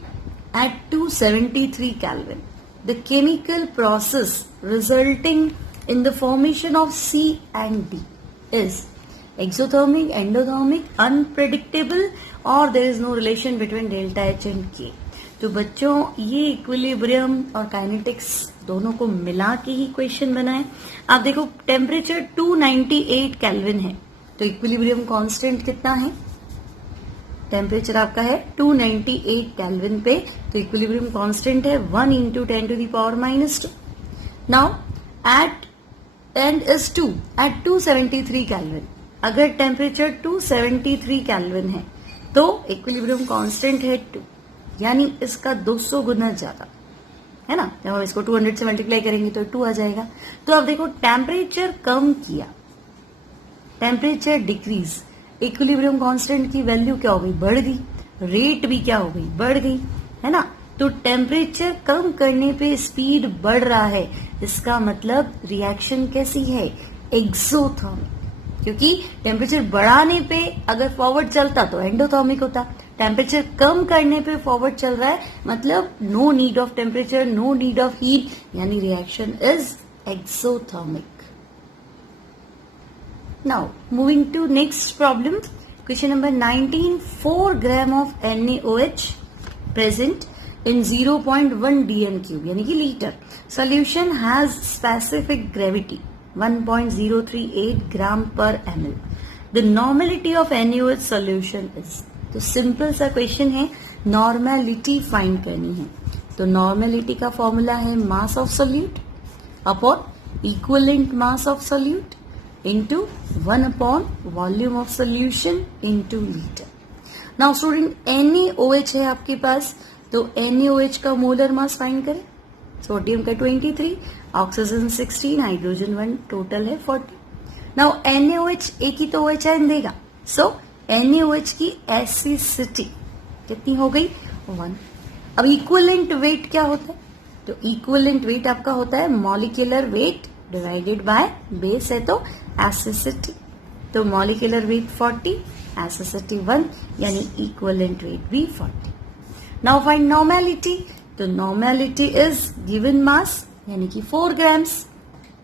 at 273 Kelvin. The chemical process resulting in the formation of C and D is exothermic, endothermic, unpredictable और there is no relation between delta H and K। तो बच्चों ये equilibrium और kinetics दोनों को मिला के ही question बना है। आप देखो टेम्परेचर 298 केल्विन है, तो इक्विलिब्रियम कांस्टेंट कितना है, टेम्परेचर आपका है 298 केल्विन पे, तो इक्विलिब्रियम कांस्टेंट है 1 into 10 to the power minus 2। Now at and is 2 at 273 kelvin. अगर टेम्परेचर 273 केल्विन है तो इक्विलिब्रियम कांस्टेंट है 2, यानी इसका 200 गुना ज्यादा, है ना। जब हम इसको 200 से मल्टीप्लाई करेंगे तो 2 आ जाएगा। तो अब देखो टेम्परेचर कम किया, टेम्परेचर डिक्रीज, इक्विलिब्रियम कांस्टेंट की वैल्यू क्या हो गई, बढ़ गई, रेट भी क्या हो गई, बढ़ गई, है ना। तो टेम्परेचर कम करने पे स्पीड बढ़ रहा है, इसका मतलब रिएक्शन कैसी है, एक्सोथर्मिक, क्योंकि टेम्परेचर बढ़ाने पे अगर फॉरवर्ड चलता तो एंडोथर्मिक होता, टेम्परेचर कम करने पे फॉरवर्ड चल रहा है, मतलब no need of temperature, no need of heat, यानी reaction is exothermic. Now moving to next problem, question number 19। 4 grams of NaOH present in 0.1 dn cube यानी कि litre. Solution has specific gravity 1.038 gram per ml. The normality of NaOH solution is. तो simple सा question है, normality find करनी है. तो normality का formula है mass of solute upon equivalent mass of solute into 1 upon volume of solution into litre. Now student NaOH है आपके पास, तो NaOH का मोलर मास फाइंड करें. सोडियम का 23, ऑक्सीजन 16, हाइड्रोजन 1, टोटल है 40. नाउ NaOH एक ही तो OH आयन देगा, सो NaOH की एसिडिटी कितनी हो गई 1. अब इक्विवेलेंट वेट क्या होता है, तो इक्विवेलेंट वेट आपका होता है molecular weight divided by base है तो एसिडिटी. तो मॉलिक्यूलर वेट 40, एसिडिटी 1, यानी इक्विवेलेंट वेट भी 40. Now find normality. तो नॉर्मेलिटी इज गिवन मास यानी कि 4 ग्राम्स.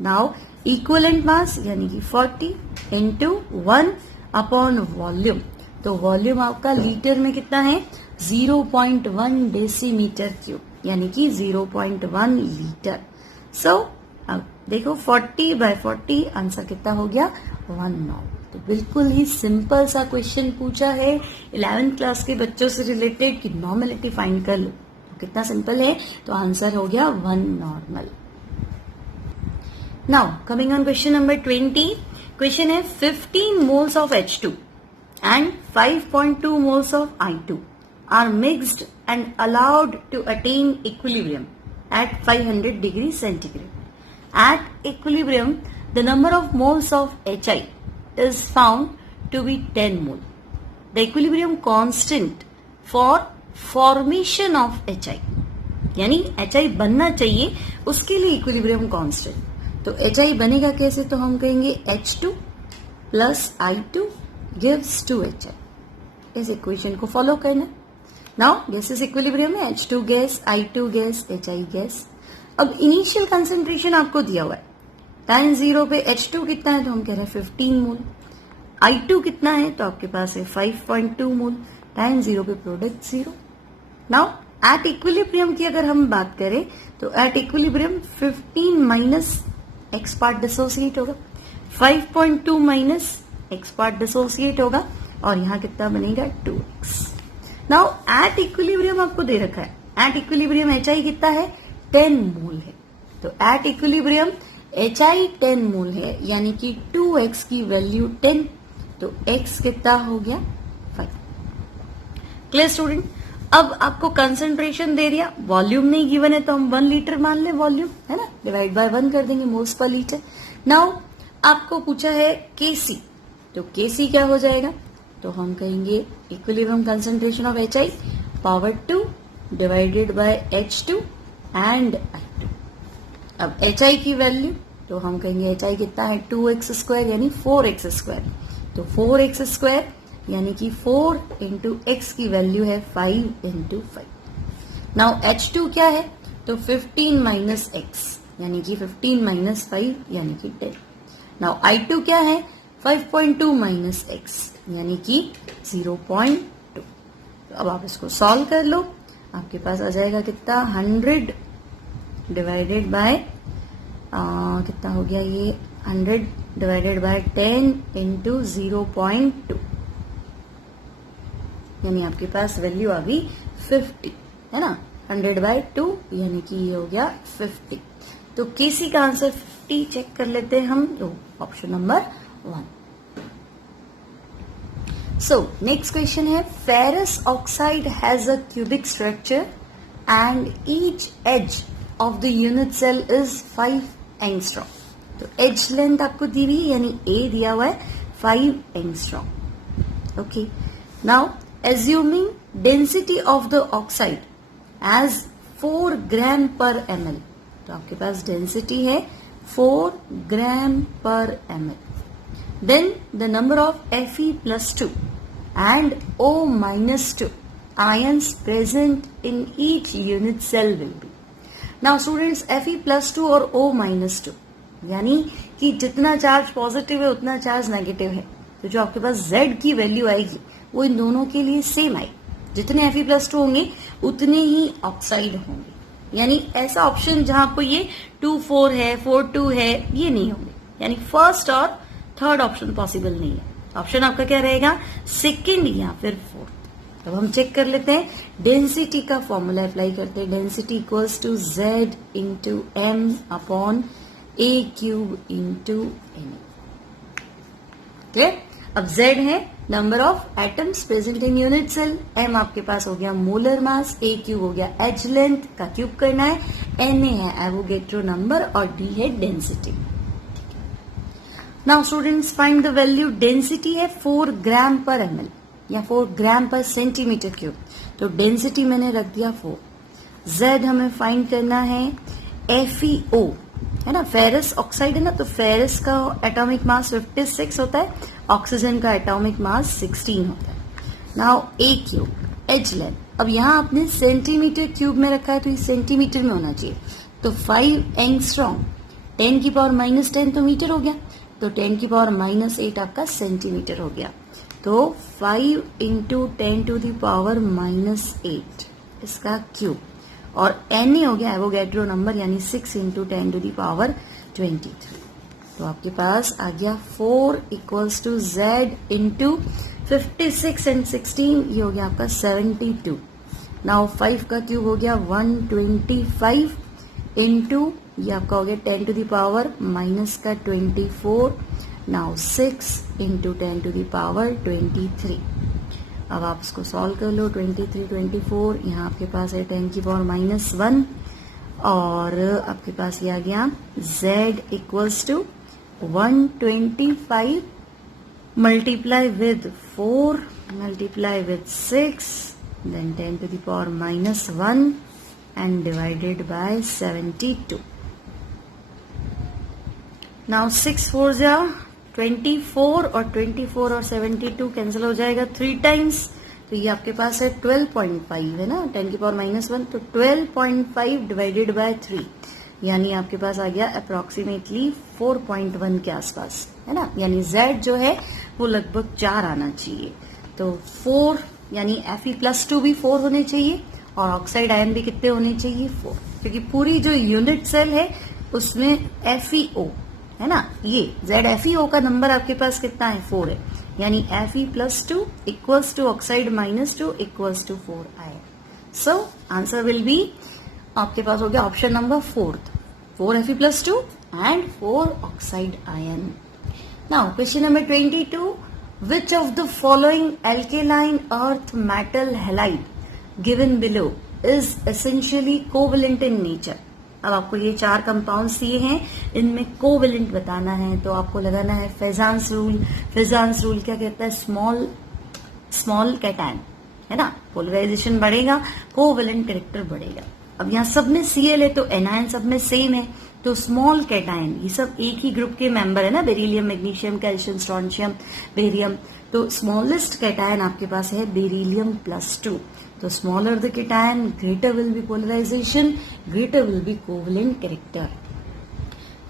नाउ इक्विवेलेंट मास यानी कि 40 इंटू 1 अपॉन वॉल्यूम. तो वॉल्यूम आपका लीटर में कितना है 0.1 डेसीमीटर क्यूब यानी कि 0.1 लीटर. सो अब देखो 40/40 आंसर कितना हो गया 1 नॉट. तो बिल्कुल ही सिंपल सा क्वेश्चन पूछा है 11th क्लास के बच्चों से रिलेटेड कि नॉर्मेलिटी फाइंड कर लो. तो कितना सिंपल है, तो आंसर हो गया 1 normal. Now coming on question number 20. Question है 15 moles of H2 and 5.2 moles of I2 are mixed and allowed to attain equilibrium at 500 degrees centigrade. At equilibrium, the number of moles of HI is found to be 10 mole. The equilibrium constant for formation of HI, यानी HI बनना चाहिए उसके लिए equilibrium constant. तो HI बनेगा कैसे, तो हम कहेंगे H2 plus I2 gives 2HI. इस इक्वेशन को फॉलो करना. नाउ गैसेस इक्विलिब्रियम में H2 gas, I2 gas, HI gas. अब इनिशियल कंसेंट्रेशन आपको दिया हुआ है. टाइम 0 पे H2 कितना है, तो हम कह रहे हैं 15 मोल. I2 कितना है, तो आपके पास है 5.2 मोल. टाइम 0 पे प्रोडक्ट 0. नाउ एट इक्विलिब्रियम की अगर हम बात करें, तो at equilibrium 15 minus x part dissociate होगा, 5.2 माइनस एक्स पार्ट डिसोसिएट होगा, और यहां कितना बनेगा 2x. नाउ एट इक्विलिब्रियम आपको दे रखा है, एट इक्विलिब्रियम HI कितना है 10 मोल है. तो एट इक्विलिब्रियम HI 10 मोल है यानी कि 2x की वैल्यू 10, तो x कितना हो गया 5. Clear student. अब आपको कंसंट्रेशन दे दिया, वॉल्यूम नहीं गिवन है, तो हम 1 लीटर मान ले वॉल्यूम, है ना, डिवाइड बाय 1 कर देंगे मोल्स पर लीटर. नाउ आपको पूछा है Kc, तो Kc क्या हो जाएगा, तो हम कहेंगे equilibrium concentration of HI power 2 divided by H2 and I2. अब HI की वैल्यू, तो हम कहेंगे HI कितना है 2x² यानी 4x². तो 4x² यानी कि 4 इंटू एक्स की वैल्यू है 5 इंटू 5. नाउ H2 क्या है, तो 15 माइनस एक्स यानी कि 15 माइनस 5 यानी कि 10. नाउ I2 क्या है 5.2 माइनस एक्स यानी कि 0.2. तो अब आप इसको सॉल्व कर लो, आपके पास आ जाएगा कितना 100 डिवाइडेड बाय कितना हो गया ये 100 डिवाइडेड बाय 10 इंटू 0.2 यानी आपके पास वैल्यू आ गई 50, है ना. 100/2 यानी कि ये हो गया 50. तो Kc का आंसर 50 चेक कर लेते हैं हम, तो option number 1. So next question है ferrous oxide has a cubic structure and each edge of the unit cell is 5 angstrom. तो एज लेंथ आपको दी हुई यानी A दिया हुआ है 5 angstrom. Okay. Now assuming density of the oxide as 4 gram per ml. तो आपके पास डेंसिटी है 4 gram per ml. Then the number of Fe+2 and O-2 ions present in each unit cell will be. Now students, Fe+2 और O-2 यानी कि जितना charge positive है उतना charge negative है. तो जो आपके पास Z की वैल्यू आएगी वो इन दोनों के लिए सेम आएगी. जितने Fe+2 होंगे उतने ही ऑक्साइड होंगे। यानी ऐसा ऑप्शन जहां आपको ये 2-4 है, 4-2 है, ये नहीं होंगे। यानी फर्स्ट और थर्ड ऑप्शन पॉसिबल नहीं है। ऑप्शन आपका क्या रहेगा, सेकेंड या फिर फोर्थ। अब हम चेक कर लेते हैं, डेंसिटी का फॉर्मूला अप्लाई करते हैं। Density equals to Z into M upon A³ into Na। Clear? अब Z है number of atoms present in unit cell, M आपके पास हो गया मोलर मास, A³ हो गया एज लेंथ का क्यूब करना है, Na है एवोगेड्रो नंबर और D है density. Now students find the value. Density है 4 ग्राम पर ml या 4 ग्राम पर सेंटीमीटर क्यूब, तो डेंसिटी मैंने रख दिया 4। Z हमें फाइंड करना है FeO, है ना, फेरस ऑक्साइड है ना, तो फेरस का एटॉमिक मास 56 होता है, ऑक्सीजन का एटॉमिक मास 16 होता है। नाउ A³ एज लेंथ, अब यहाँ आपने सेंटीमीटर क्यूब में रखा है तो ये सेंटीमीटर में होना चाहिए, तो 5 एंगस्ट्रॉम, 10 की पावर -10 तो मीटर हो गया, तो 10 की पावर -8 आपका सेंटीमीटर हो गया। तो 5 इंटू 10 टू दी पावर -8 इसका क्यूब, और Na हो गया एवोगैड्रो नंबर यानी 6 इंटू 10 टू दी पावर 23। तो आपके पास आ गया 4 equals to Z into 56 and 16, ये हो गया आपका 72। नाउ 5 का क्यूब हो गया 125 इंटू, ये आपका हो गया 10 टू दी पावर माइनस का 24, now 6 into 10 to the power 23। अब आप इसको सॉल्व कर लो, 23, 24, यहाँ आपके पास है 10 की पावर -1, और आपके पास ये आ गया Z equals to 125 multiply with 4 multiply with 6 then 10 to the power -1 and divided by 72। Now 6 4 जा 24 और 24 और 72 कैंसिल हो जाएगा 3 टाइम्स, तो ये आपके पास है 12.5 है ना, 10 की पावर -1, तो 12.5 डिवाइडेड बाय 3 यानी आपके पास आ गया अप्रोक्सीमेटली 4.1 के आसपास, है ना। यानी Z जो है वो लगभग 4 आना चाहिए, तो 4 यानी Fe+2 भी 4 होने चाहिए और ऑक्साइड आयन भी कितने होने चाहिए 4, क्योंकि पूरी जो यूनिट सेल है उसमें FeO है ना, ये ZFeO का नंबर आपके पास कितना है 4 है, यानी Fe+2 equals to oxide -2 equals to 4 ion. So answer will be आपके पास हो गया option number 4 Fe+2 and 4 oxide ion. Now question number 22, which of the following alkaline earth metal halide given below is essentially covalent in nature. अब आपको ये 4 compounds दिए हैं, इनमें कोवेलेंट बताना है, तो आपको लगाना है फेजांस रूल। फेजांस रूल क्या कहता है, स्मॉल कैटायन, है ना, पोलराइजेशन बढ़ेगा, कोवेलेंट कैरेक्टर बढ़ेगा। अब यहाँ सब में Cl है तो एनायन सब में सेम है, तो स्मॉल कैटायन ये सब एक ही ग्रुप के मेंबर है ना, beryllium, magnesium, calcium, strontium, barium, तो स्मॉलेस्ट कैटायन आपके पास है बेरिलियम+2। तो smaller the cation greater will be polarisation, greater will be covalent character.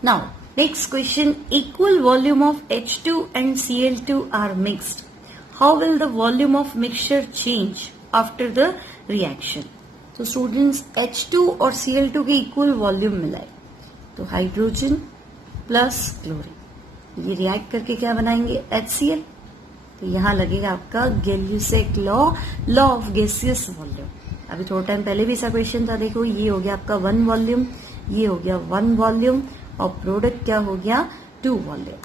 Now next question, equal volume of H2 and Cl2 are mixed, how will the volume of mixture change after the reaction. तो students H2 और Cl2 के equal volume मिला है, तो hydrogen plus chlorine, ये react करके क्या बनाएंगे HCl, तो यहां लगेगा आपका गैल्यूसेक लॉ ऑफ गैसियस वॉल्यूम। अभी थोड़ा टाइम पहले भी ऐसा क्वेश्चन था, देखो ये हो गया आपका 1 वॉल्यूम, ये हो गया 1 वॉल्यूम, और प्रोडक्ट क्या हो गया 2 वॉल्यूम।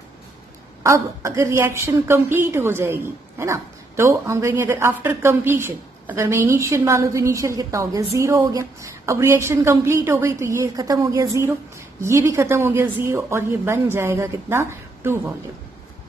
अब अगर रिएक्शन कंप्लीट हो जाएगी, है ना, तो हम कहेंगे अगर आफ्टर कंप्लीशन, अगर मैं इनिशियल मानू तो इनिशियल कितना हो गया 0 हो गया। अब रिएक्शन कंप्लीट हो गई तो ये खत्म हो गया 0, ये भी खत्म हो गया 0, और ये बन जाएगा कितना 2 वॉल्यूम।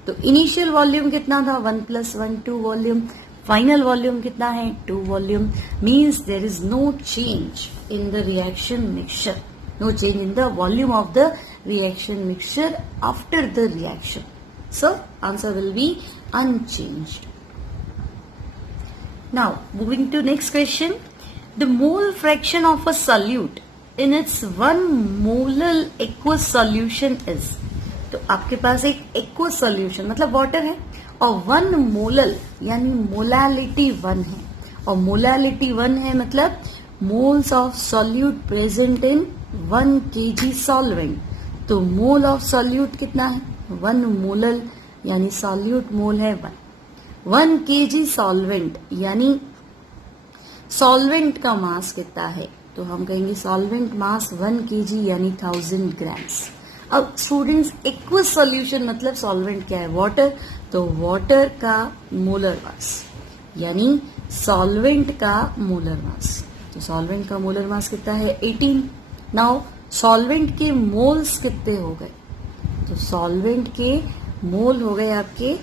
तो इनिशियल वॉल्यूम कितना था 1 + 1 2 वॉल्यूम, फाइनल वॉल्यूम कितना है 2 volume, means there is no change in the reaction mixture, no change in the volume of the reaction mixture after the reaction. So answer will be unchanged. Now, moving to next question, the mole fraction of a solute in its 1 molar aqueous solution is। तो आपके पास एक aqueous solution मतलब water है और 1 molal यानी molality 1 है, और molality 1 है, मतलब moles of solute present in 1 kg solvent. तो मोल ऑफ सॉल्यूट कितना है? 1 मोलल, यानी सॉल्यूट मोल है 1 kg सॉल्वेंट, यानी सॉल्वेंट का मास कितना है? तो हम कहेंगे सॉल्वेंट मास 1 kg यानी 1000 ग्राम्स। अब स्टूडेंट्स, एक्वस सॉल्यूशन मतलब सॉल्वेंट क्या है? वाटर। तो वाटर का मोलर मास यानी सॉल्वेंट का मोलर मास। तो सॉल्वेंट का मोलर मास कितना है? 18। नाउ सॉल्वेंट के मोल्स कितने हो गए? तो सॉल्वेंट के मोल हो गए आपके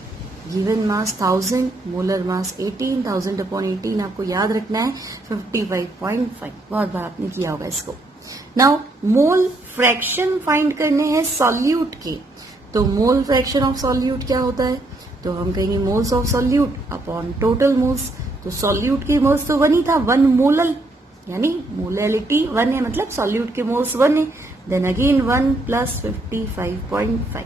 given mass 1000, molar mass 18, 1000 upon 18 आपको याद रखना है 55.5। बहुत बार आपने किया होगा इसको। नाउ मोल फ्रैक्शन फाइंड करने हैं सॉल्यूट के। तो मोल फ्रैक्शन ऑफ सॉल्यूट क्या होता है? तो हम कहेंगे moles of solute upon total moles. तो सॉल्यूट के मोल्स तो 1 ही था, 1 मोलल, यानी मोलैलिटी 1 है, मतलब सॉल्यूट के मोल्स 1 है। Then again 1 plus 55.5।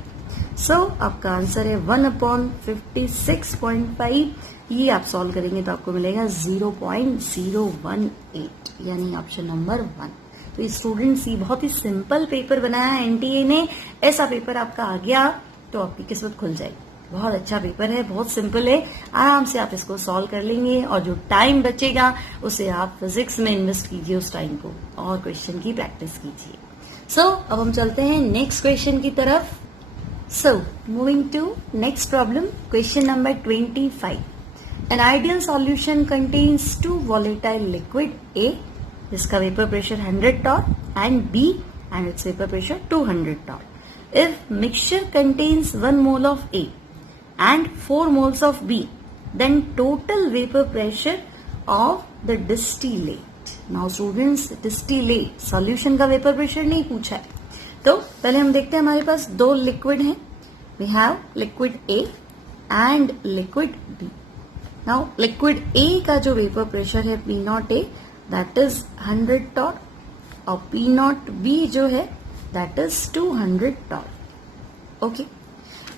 सो आपका आंसर है 1 अपॉन 56.5। ये आप सॉल्व करेंगे तो आपको मिलेगा 0.018, यानी ऑप्शन नंबर 1। तो ये स्टूडेंट्स, ये बहुत ही सिंपल पेपर बनाया है एनटीए ने। ऐसा पेपर आपका आ गया तो आपकी किस्मत खुल जाएगी। बहुत अच्छा पेपर है, बहुत सिंपल है, आराम से आप इसको सॉल्व कर लेंगे और जो टाइम बचेगा उसे आप फिजिक्स में इन्वेस्ट कीजिए, उस टाइम को, और क्वेश्चन की प्रैक्टिस कीजिए। सो अब हम चलते हैं नेक्स्ट क्वेश्चन की तरफ। So, moving to next problem, question number 25. An ideal solution contains 2 volatile liquid, A, जिसका vapor pressure 100 torr, and B, and its vapor pressure 200 torr. If mixture contains 1 mole of A and 4 moles of B, then total vapor pressure of the distillate. Now students, distillate solution का vapor pressure नहीं पूछा है, तो पहले हम देखते हैं हमारे पास 2 लिक्विड हैं। We have liquid A and liquid B। Now liquid A का जो वेपर प्रेशर है P0A, दैट इज 100 torr, और P0B जो है that is 200 torr। Okay,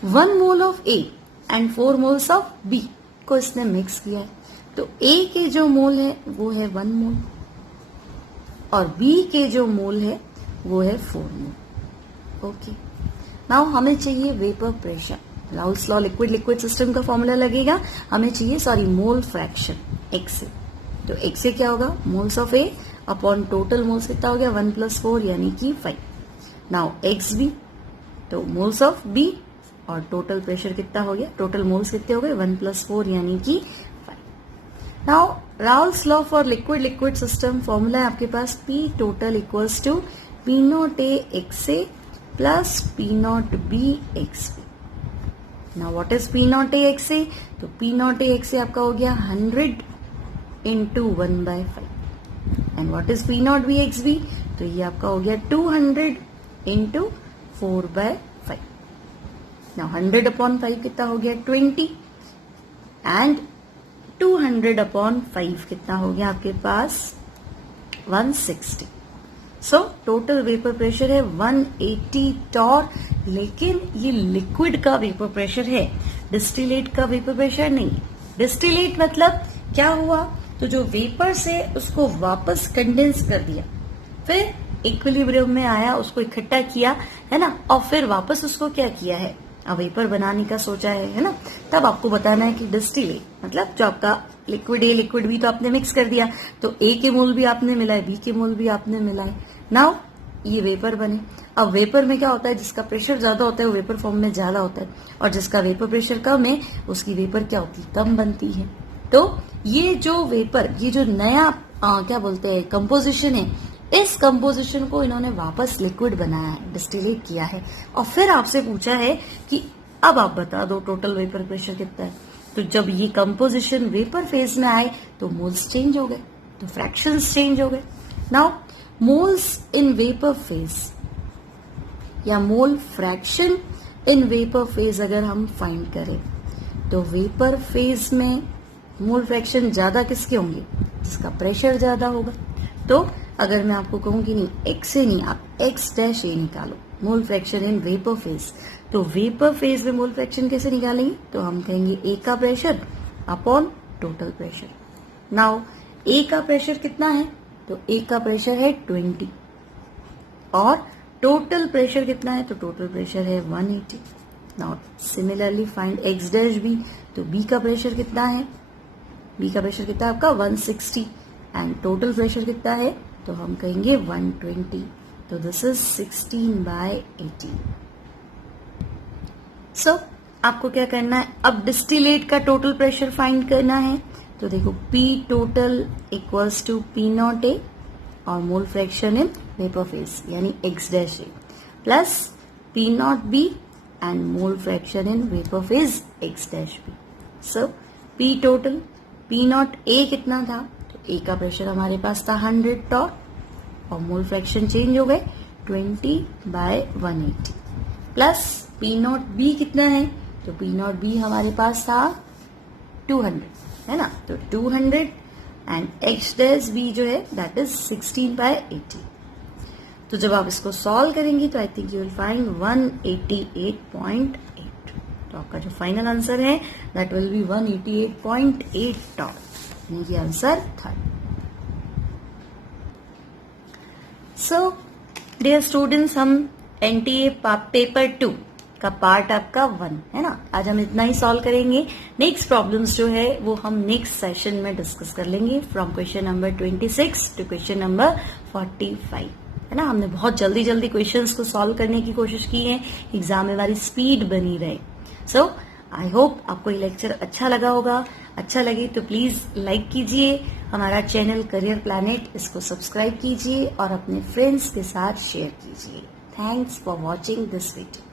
1 mole of A and 4 moles of B को इसने मिक्स किया है। तो A के जो मोल है वो है 1 मोल, और B के जो मोल है वो है 4 मोल। ओके, नाउ हमें चाहिए vapour pressure. Raoult's law liquid liquid system का फॉर्मूला लगेगा, हमें चाहिए मोल फ्रैक्शन एक्स। तो एक्स से क्या होगा? Moles of A upon total moles कितना हो गया? 1 + 4 यानी कि 5। नाउ एक्स बी, तो मोल्स ऑफ बी और टोटल प्रेशर कितना हो गया? टोटल मोल्स कितने हो गए? 1 + 4 यानी कि 5। Now Raoult's law for liquid liquid system formula है आपके पास P total equals to P0A XA plus P0B XB। Now what is P0A XA? तो P0A XA आपका हो गया 100 into 1/5। And what is P0B XB? तो ये आपका हो गया 200 into 4/5। Now 100 upon 5 कितना हो गया? 20, and 200 upon 5 कितना हो गया आपके पास? 160। सो टोटल वेपर प्रेशर है 180 torr, लेकिन ये लिक्विड का वेपर प्रेशर है, डिस्टिलेट का वेपर प्रेशर नहीं। डिस्टिलेट मतलब क्या हुआ? तो जो वेपर से उसको वापस कंडेंस कर दिया, फिर इक्विलिब्रियम में आया, उसको इकट्ठा किया, है ना, और फिर वापस उसको क्या किया है? अब वेपर बनाने का सोचा है ना, तब आपको बताना है कि डिस्टिलेट मतलब जो आपका लिक्विड ए लिक्विड बी तो आपने मिक्स कर दिया, तो ए के मोल भी आपने मिलाए, बी के मोल भी आपने मिलाए। नाउ ये वेपर बने। अब वेपर में क्या होता है? जिसका प्रेशर ज्यादा होता है वो वेपर फॉर्म में ज्यादा होता है, और जिसका वेपर प्रेशर कम है उसकी वेपर क्या होती है? कम बनती है। तो ये जो वेपर, ये जो नया क्या बोलते हैं कंपोजिशन है, इस कंपोजिशन को इन्होंने वापस लिक्विड बनाया है, डिस्टिलेट किया है, और फिर आपसे पूछा है कि अब आप बता दो टोटल वेपर प्रेशर कितना है। तो जब ये कंपोजिशन वेपर फेज में आए तो मोल्स चेंज हो गए, तो फ्रैक्शंस चेंज हो गए। Now moles in vapour phase या mole fraction in vapour phase अगर हम फाइंड करें, तो वेपर फेज में मोल फ्रैक्शन ज्यादा किसके होंगे? जिसका प्रेशर ज्यादा होगा। तो अगर मैं आपको कहूं कि नहीं एक्स से नहीं, आप x' ए निकालो, मोल फ्रैक्शन इन वेपर फेज, तो वेपर फेज में मोल फ्रैक्शन कैसे निकालेंगे? तो हम कहेंगे ए का pressure upon total pressure. Now A का प्रेशर कितना है, तो ए का प्रेशर है 20 और टोटल प्रेशर कितना है, तो टोटल प्रेशर है 180। Now similarly find X dash B, तो बी का प्रेशर कितना है, बी का प्रेशर कितना है आपका 160 एंड टोटल प्रेशर कितना है, तो हम कहेंगे 120, तो दिस इज 16/80। सो आपको क्या करना है, अब डिस्टिलेट का टोटल प्रेशर फाइंड करना है, तो देखो P total equals to P naught A और mole fraction in vapour phase यानी X dash A plus P naught B and mole fraction in vapour phase X dash B. So P total P naught A कितना था, तो A का pressure हमारे पास था 100 Tor और mole fraction change हो गए 20/180 प्लस P नॉट बी कितना है, तो P नॉट बी हमारे पास था 200 है ना, तो 200 एंड X डैश बी जो है दैट इज 16/80। तो जब आप इसको सॉल्व करेंगे तो I think you will find 188.8। तो आपका जो फाइनल आंसर है दैट विल बी 188.8 टॉर, यानी कि आंसर था। सो डियर स्टूडेंट्स, हम एनटीए पेपर 2 का पार्ट आपका 1 है ना, आज हम इतना ही सॉल्व करेंगे। नेक्स्ट प्रॉब्लम्स जो है वो हम नेक्स्ट सेशन में डिस्कस कर लेंगे from question number 26 to question number 45 है ना। हमने बहुत जल्दी जल्दी क्वेश्चंस को सॉल्व करने की कोशिश की है, एग्जाम में हमारी स्पीड बनी रहे। सो आई होप आपको ये लेक्चर अच्छा लगा होगा। अच्छा लगे तो प्लीज लाइक कीजिए, हमारा चैनल करियर प्लैनेट इसको सब्सक्राइब कीजिए और अपने फ्रेंड्स के साथ शेयर कीजिए। Thanks for watching this video.